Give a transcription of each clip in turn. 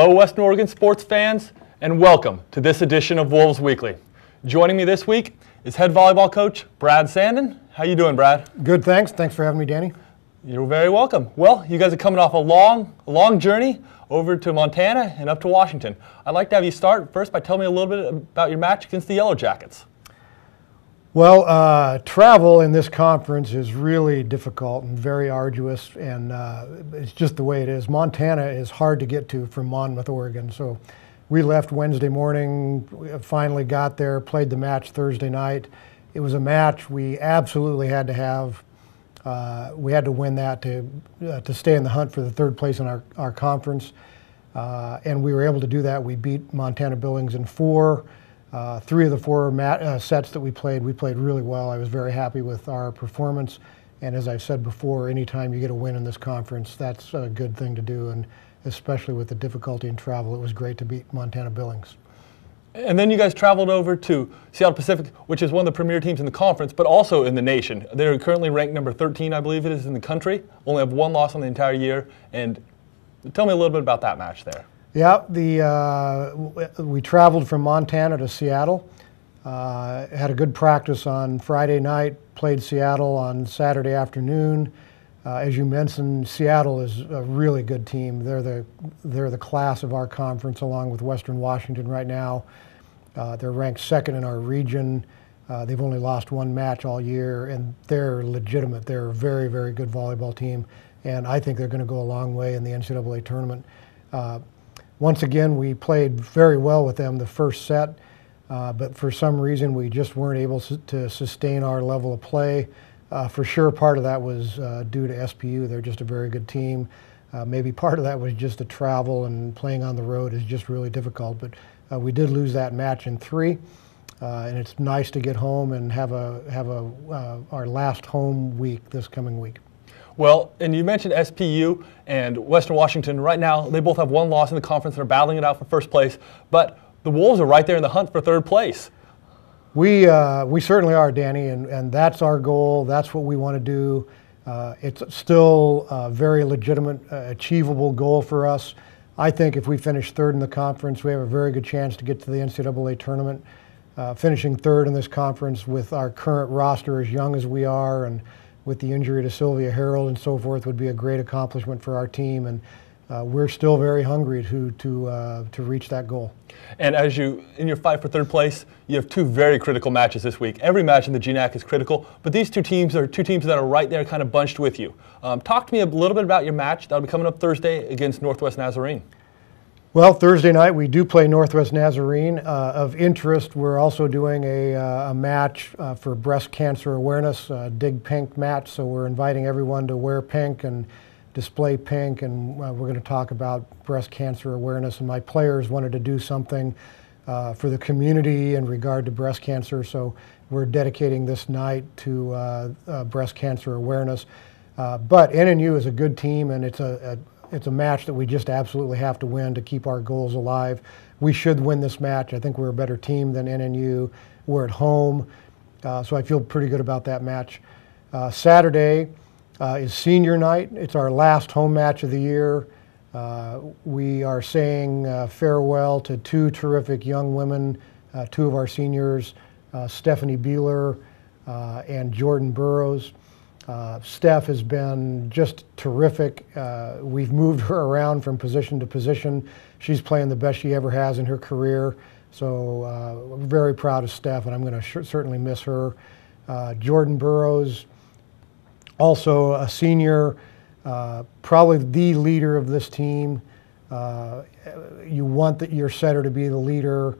Hello, Western Oregon sports fans, and welcome to this edition of Wolves Weekly. Joining me this week is head volleyball coach Brad Saindon. How you doing, Brad? Good, thanks. Thanks for having me, Danny. You're very welcome. Well, you guys are coming off a long journey over to Montana and up to Washington. I'd like to have you start first by telling me a little bit about your match against the Yellow Jackets. Well, travel in this conference is really difficult and very arduous, and it's just the way it is. Montana is hard to get to from Monmouth, Oregon. So we left Wednesday morning, finally got there, played the match Thursday night. It was a match we absolutely had to have. We had to win that to stay in the hunt for the third place in our conference, and we were able to do that. We beat Montana Billings in 4. 3 of the 4 sets that we played really well. I was very happy with our performance, and as I've said before, anytime you get a win in this conference, that's a good thing to do, and especially with the difficulty in travel, it was great to beat Montana Billings. And then you guys traveled over to Seattle Pacific, which is one of the premier teams in the conference, but also in the nation. They're currently ranked number 13, I believe it is, in the country. Only have 1 loss on the entire year. And tell me a little bit about that match there. Yeah, we traveled from Montana to Seattle. Had a good practice on Friday night, played Seattle on Saturday afternoon. As you mentioned, Seattle is a really good team. They're the class of our conference along with Western Washington right now. They're ranked 2nd in our region. They've only lost 1 match all year, and they're legitimate. They're a very, very good volleyball team, and I think they're going to go a long way in the NCAA tournament. Once again, we played very well with them the first set, but for some reason we just weren't able to sustain our level of play. For sure, part of that was due to SPU. They're just a very good team. Maybe part of that was just the travel, and playing on the road is just really difficult. But we did lose that match in 3, and it's nice to get home and have our last home week this coming week. Well, and you mentioned SPU and Western Washington. Right now, they both have 1 loss in the conference. They're battling it out for first place. But the Wolves are right there in the hunt for 3rd place. We certainly are, Danny, and that's our goal. That's what we want to do. It's still a very legitimate, achievable goal for us. I think if we finish 3rd in the conference, we have a very good chance to get to the NCAA tournament. Finishing 3rd in this conference with our current roster as young as we are, and with the injury to Sylvia Harold and so forth, would be a great accomplishment for our team, and we're still very hungry to reach that goal. And in your fight for 3rd place, you have 2 very critical matches this week. Every match in the GNAC is critical, but these 2 teams are 2 teams that are right there kind of bunched with you. Talk to me a little bit about your match. That'll be coming up Thursday against Northwest Nazarene. Well, Thursday night we do play Northwest Nazarene. Of interest, we're also doing a match for breast cancer awareness, a Dig Pink match, so we're inviting everyone to wear pink and display pink, and we're going to talk about breast cancer awareness. And my players wanted to do something for the community in regard to breast cancer, so we're dedicating this night to breast cancer awareness. But NNU is a good team, and it's a match that we just absolutely have to win to keep our goals alive. We should win this match. I think we're a better team than NNU. We're at home, so I feel pretty good about that match. Saturday is senior night. It's our last home match of the year. We are saying farewell to 2 terrific young women, 2 of our seniors, Stephanie Beeler and Jordan Burrows. Steph has been just terrific. We've moved her around from position to position. She's playing the best she ever has in her career. So we're very proud of Steph, and I'm going to certainly miss her. Jordan Burrows, also a senior, probably the leader of this team. You want your setter to be the leader.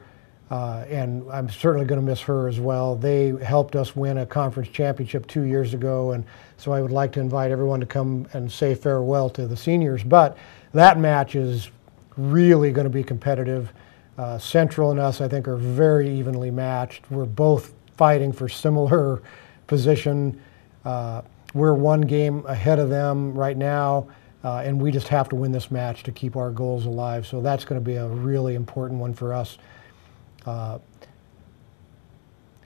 And I'm certainly going to miss her as well. They helped us win a conference championship 2 years ago, and so I would like to invite everyone to come and say farewell to the seniors. But that match is really going to be competitive. Central and us, I think, are very evenly matched. We're both fighting for similar position. We're 1 game ahead of them right now, and we just have to win this match to keep our goals alive. So that's going to be a really important one for us.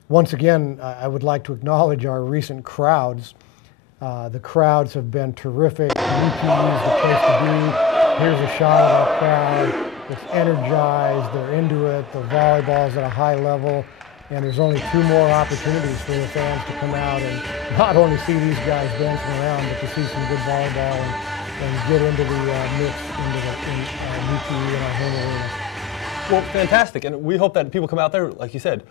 Once again, I would like to acknowledge our recent crowds. The crowds have been terrific. UP is the place to be. Here's a shot of our crowd. it's energized, they're into it, the volleyball's at a high level, and there's only 2 more opportunities for the fans to come out and not only see these guys dancing around, but to see some good volleyball and get into the mix into the UPE in our home arena. Well, fantastic, and we hope that people come out there, like you said,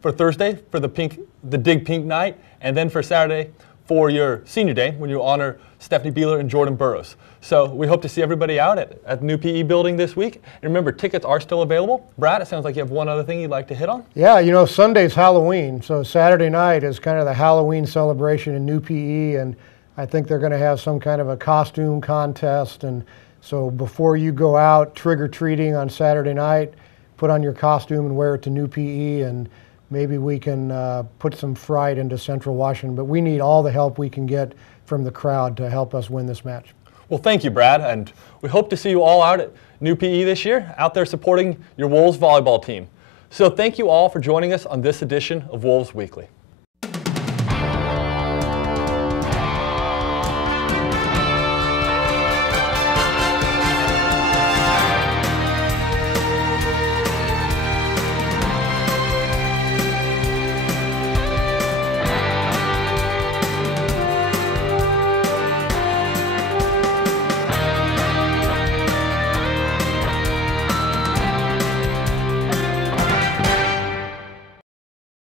for Thursday for the Dig Pink night, and then for Saturday for your senior day when you honor Stephanie Beeler and Jordan Burroughs. So we hope to see everybody out at the new PE building this week. And remember, tickets are still available. Brad, it sounds like you have one other thing you'd like to hit on. Yeah, you know, Sunday's Halloween, so Saturday night is kind of the Halloween celebration in new PE, and I think they're going to have some kind of a costume contest. And so before you go out trick-or-treating on Saturday night, put on your costume and wear it to new PE, and maybe we can put some fright into Central Washington. But we need all the help we can get from the crowd to help us win this match. Well, thank you, Brad, and we hope to see you all out at New PE this year, out there supporting your Wolves volleyball team. So thank you all for joining us on this edition of Wolves Weekly.